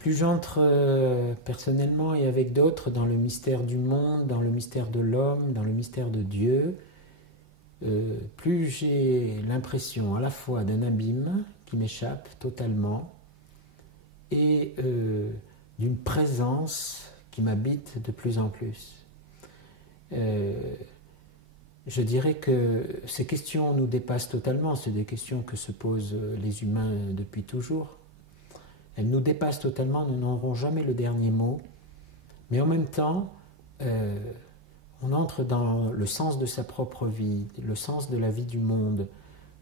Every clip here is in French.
Plus j'entre personnellement et avec d'autres dans le mystère du monde, dans le mystère de l'homme, dans le mystère de Dieu, plus j'ai l'impression à la fois d'un abîme qui m'échappe totalement et d'une présence qui m'habite de plus en plus. Je dirais que ces questions nous dépassent totalement, c'est des questions que se posent les humains depuis toujours. Elles nous dépassent totalement, nous n'aurons jamais le dernier mot, mais en même temps, on entre dans le sens de sa propre vie, le sens de la vie du monde,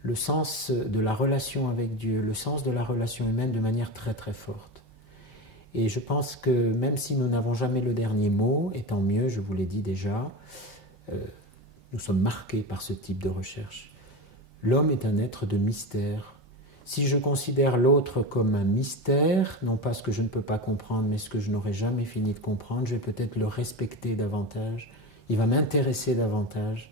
le sens de la relation avec Dieu, le sens de la relation humaine de manière très très forte. Et je pense que même si nous n'avons jamais le dernier mot, et tant mieux, je vous l'ai dit déjà, nous sommes marqués par ce type de recherche. L'homme est un être de mystère. Si je considère l'autre comme un mystère, non pas ce que je ne peux pas comprendre, mais ce que je n'aurai jamais fini de comprendre, je vais peut-être le respecter davantage, il va m'intéresser davantage,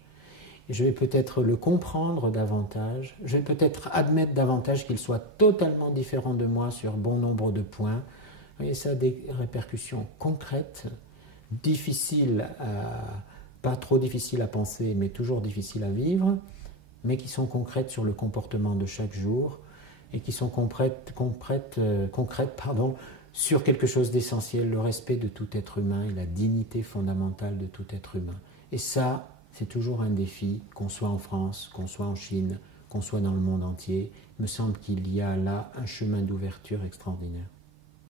et je vais peut-être le comprendre davantage, je vais peut-être admettre davantage qu'il soit totalement différent de moi sur bon nombre de points. Vous voyez, ça a des répercussions concrètes, difficiles pas trop difficiles à penser, mais toujours difficiles à vivre, mais qui sont concrètes sur le comportement de chaque jour, et qui sont concrètes sur quelque chose d'essentiel, le respect de tout être humain et la dignité fondamentale de tout être humain. Et ça, c'est toujours un défi, qu'on soit en France, qu'on soit en Chine, qu'on soit dans le monde entier. Il me semble qu'il y a là un chemin d'ouverture extraordinaire.